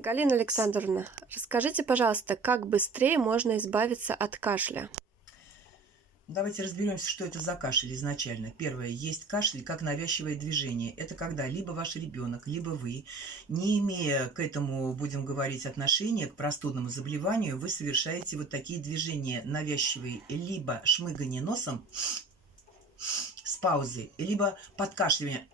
Галина Александровна, расскажите, пожалуйста, как быстрее можно избавиться от кашля? Давайте разберемся, что это за кашель изначально. Первое. Есть кашель как навязчивое движение. Это когда либо ваш ребенок, либо вы, не имея к этому, будем говорить, отношения, к простудному заболеванию, вы совершаете вот такие движения навязчивые, либо шмыгание носом с паузой, либо подкашливание.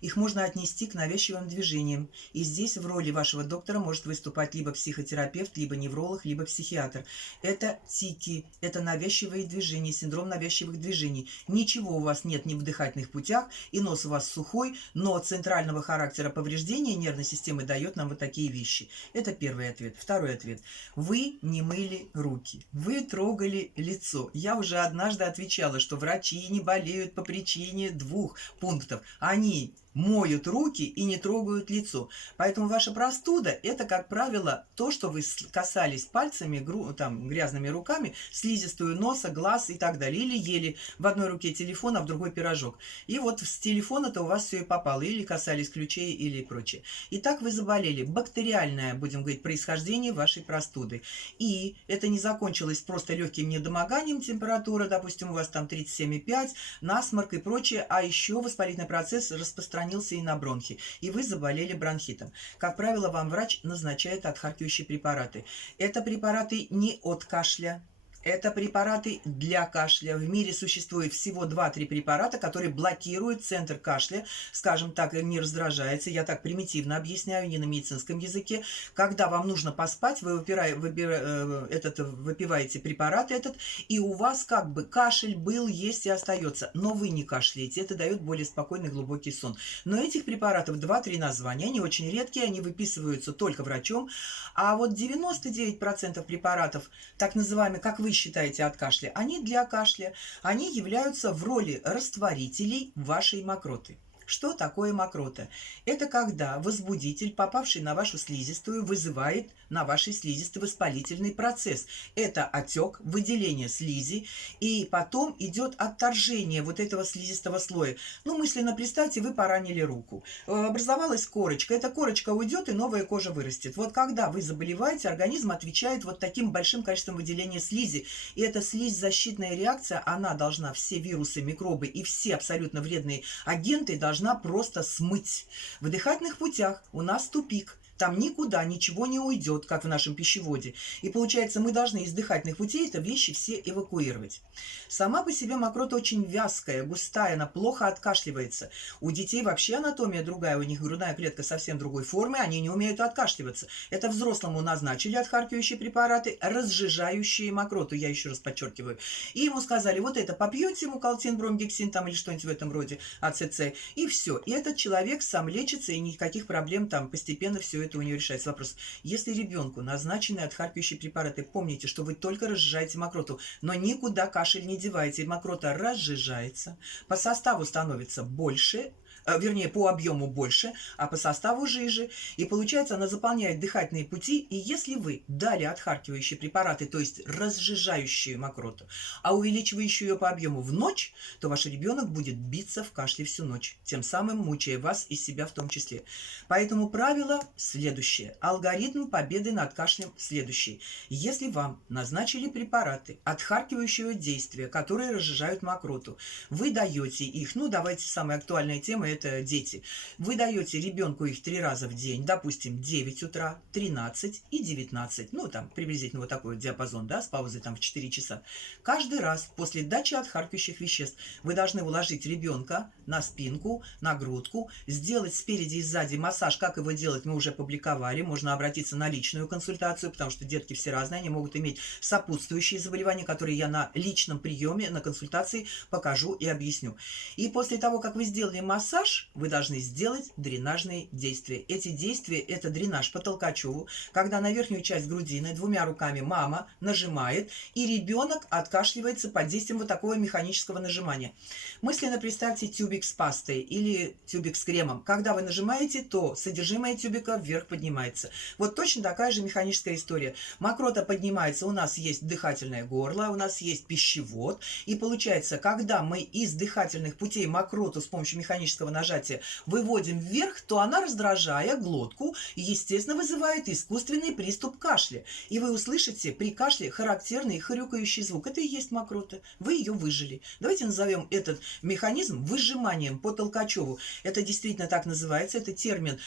Их можно отнести к навязчивым движениям. И здесь в роли вашего доктора может выступать либо психотерапевт, либо невролог, либо психиатр. Это тики, это навязчивые движения, синдром навязчивых движений. Ничего у вас нет ни в дыхательных путях, и нос у вас сухой, но центрального характера повреждения нервной системы дает нам вот такие вещи. Это первый ответ. Второй ответ. Вы не мыли руки, вы трогали лицо. Я уже однажды отвечала, что врачи не болеют по причине двух пунктов. Они моют руки и не трогают лицо. Поэтому ваша простуда – это, как правило, то, что вы касались пальцами, там, грязными руками, слизистую носа, глаз и так далее. Или ели в одной руке телефон, а в другой пирожок. И вот с телефона-то у вас все и попало. Или касались ключей, или прочее. Итак, вы заболели. Бактериальное, будем говорить, происхождение вашей простуды. И это не закончилось просто легким недомоганием температуры, допустим, у вас там 37,5, насморк и прочее, а еще воспалительный процесс распространился и на бронхи, и вы заболели бронхитом. Как правило, вам врач назначает отхаркивающие препараты. Это препараты не от кашля, это препараты для кашля. В мире существует всего 2-3 препарата, которые блокируют центр кашля, скажем так, не раздражается. Я так примитивно объясняю, не на медицинском языке. Когда вам нужно поспать, вы выпиваете препарат этот, и у вас как бы кашель был, есть и остается. Но вы не кашляете. Это дает более спокойный глубокий сон. Но этих препаратов 2-3 названия. Они очень редкие, они выписываются только врачом. А вот 99% препаратов, так называемые, как вы считаете, от кашля, они для кашля. Они являются в роли растворителей вашей мокроты. Что такое мокрота? Это когда возбудитель, попавший на вашу слизистую, вызывает на вашей слизистой воспалительный процесс. Это отек, выделение слизи, и потом идет отторжение вот этого слизистого слоя. Ну, мысленно представьте, вы поранили руку. Образовалась корочка. Эта корочка уйдет, и новая кожа вырастет. Вот когда вы заболеваете, организм отвечает вот таким большим количеством выделения слизи. И эта слизь, защитная реакция, она должна все вирусы, микробы и все абсолютно вредные агенты должна просто смыть. В дыхательных путях у нас тупик. Там никуда ничего не уйдет, как в нашем пищеводе. И получается, мы должны из дыхательных путей это вещи все эвакуировать. Сама по себе мокрота очень вязкая, густая, она плохо откашливается. У детей вообще анатомия другая, у них грудная клетка совсем другой формы, они не умеют откашливаться. Это взрослому назначили отхаркивающие препараты, разжижающие мокроту, я еще раз подчеркиваю. И ему сказали, вот это попьете, мукалтин, бромгексин там или что-нибудь в этом роде, АЦЦ, и все. И этот человек сам лечится, и никаких проблем там постепенно все это у него решается. Вопрос. Если ребенку назначены отхаркивающие препараты, помните, что вы только разжижаете мокроту, но никуда кашель не деваете. Мокрота разжижается, по составу становится больше, вернее, по объему больше, а по составу жиже. И получается, она заполняет дыхательные пути. И если вы дали отхаркивающие препараты, то есть разжижающие мокроту, а увеличивающие ее по объему в ночь, то ваш ребенок будет биться в кашле всю ночь, тем самым мучая вас и себя в том числе. Поэтому правило следующее. Алгоритм победы над кашлем следующий. Если вам назначили препараты отхаркивающего действия, которые разжижают мокроту, вы даете их, ну давайте самая актуальная тема, это дети. Вы даете ребенку их 3 раза в день, допустим, 9 утра, 13 и 19. Ну, там приблизительно вот такой вот диапазон, да, с паузой там в 4 часа. Каждый раз после дачи отхаркивающих веществ вы должны уложить ребенка на спинку, на грудку, сделать спереди и сзади массаж. Как его делать, мы уже публиковали. Можно обратиться на личную консультацию, потому что детки все разные, они могут иметь сопутствующие заболевания, которые я на личном приеме, на консультации покажу и объясню. И после того, как вы сделали массаж, вы должны сделать дренажные действия. Эти действия – это дренаж по Толкачеву, когда на верхнюю часть грудины 2 руками мама нажимает, и ребенок откашливается под действием вот такого механического нажимания. Мысленно представьте тюбик с пастой или тюбик с кремом. Когда вы нажимаете, то содержимое тюбика вверх поднимается. Вот точно такая же механическая история. Мокрота поднимается, у нас есть дыхательное горло, у нас есть пищевод. И получается, когда мы из дыхательных путей мокроту с помощью механического нажатия выводим вверх, то она, раздражая глотку, естественно, вызывает искусственный приступ кашля. И вы услышите при кашле характерный хрюкающий звук. Это и есть мокрота. Вы ее выжили. Давайте назовем этот механизм выжиманием по Толкачеву. Это действительно так называется. Это термин,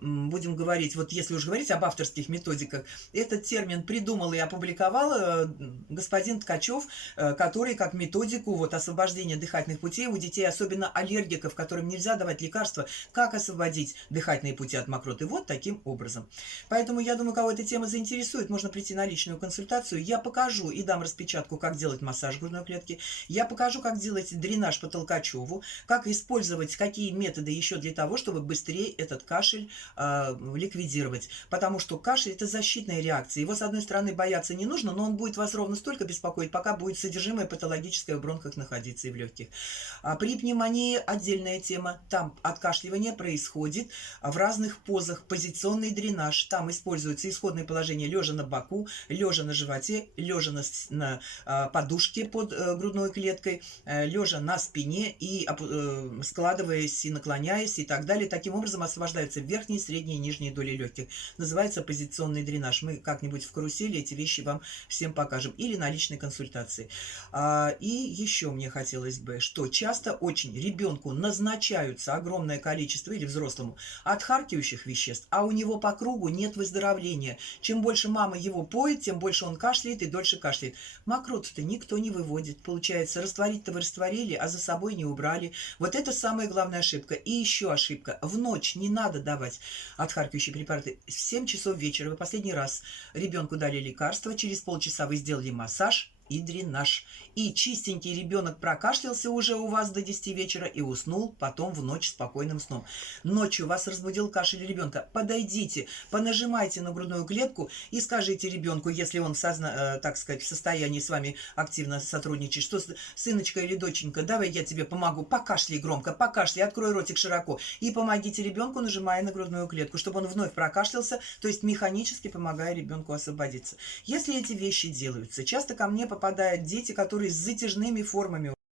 будем говорить, вот если уж говорить об авторских методиках, этот термин придумал и опубликовал господин Ткачев, который как методику вот, освобождения дыхательных путей у детей, особенно аллергиков, которым нельзя давать лекарства, как освободить дыхательные пути от мокроты. Вот таким образом. Поэтому я думаю, кого эта тема заинтересует, можно прийти на личную консультацию. Я покажу и дам распечатку, как делать массаж грудной клетки. Я покажу, как делать дренаж по Толкачеву, как использовать, какие методы еще для того, чтобы быстрее этот кашель ликвидировать. Потому что кашель – это защитная реакция. Его, с одной стороны, бояться не нужно, но он будет вас ровно столько беспокоить, пока будет содержимое патологическое в бронхах находиться и в легких. При пневмонии отдельная тема. Там откашливание происходит в разных позах. Позиционный дренаж. Там используется исходное положение лежа на боку, лежа на животе, лежа на подушке под грудной клеткой, лежа на спине и складываясь и наклоняясь и так далее. Таким образом освобождаются верхние, средние и нижние доли легких. Называется позиционный дренаж. Мы как-нибудь в карусели эти вещи вам всем покажем. Или на личной консультации. И еще мне хотелось бы, что часто очень ребенку назначаются огромное количество, или взрослому, отхаркивающих веществ, а у него по кругу нет выздоровления. Чем больше мама его поет, тем больше он кашляет и дольше кашляет. Мокроту-то никто не выводит. Получается, растворить-то вы растворили, а за собой не убрали. Вот это самая главная ошибка. И еще ошибка. В ночь не надо давать отхаркивающие препараты. В 7 часов вечера вы последний раз ребенку дали лекарство, через полчаса вы сделали массаж и дренаж. И чистенький ребенок прокашлялся уже у вас до 10 вечера и уснул потом в ночь спокойным сном. Ночью вас разбудил кашель ребенка. Подойдите, понажимайте на грудную клетку и скажите ребенку, если он, так сказать, в состоянии с вами активно сотрудничать, что сыночка или доченька, давай я тебе помогу, покашляй громко, покашляй, открой ротик широко и помогите ребенку, нажимая на грудную клетку, чтобы он вновь прокашлялся, то есть механически помогая ребенку освободиться. Если эти вещи делаются, часто ко мне попадают дети, которые с затяжными формами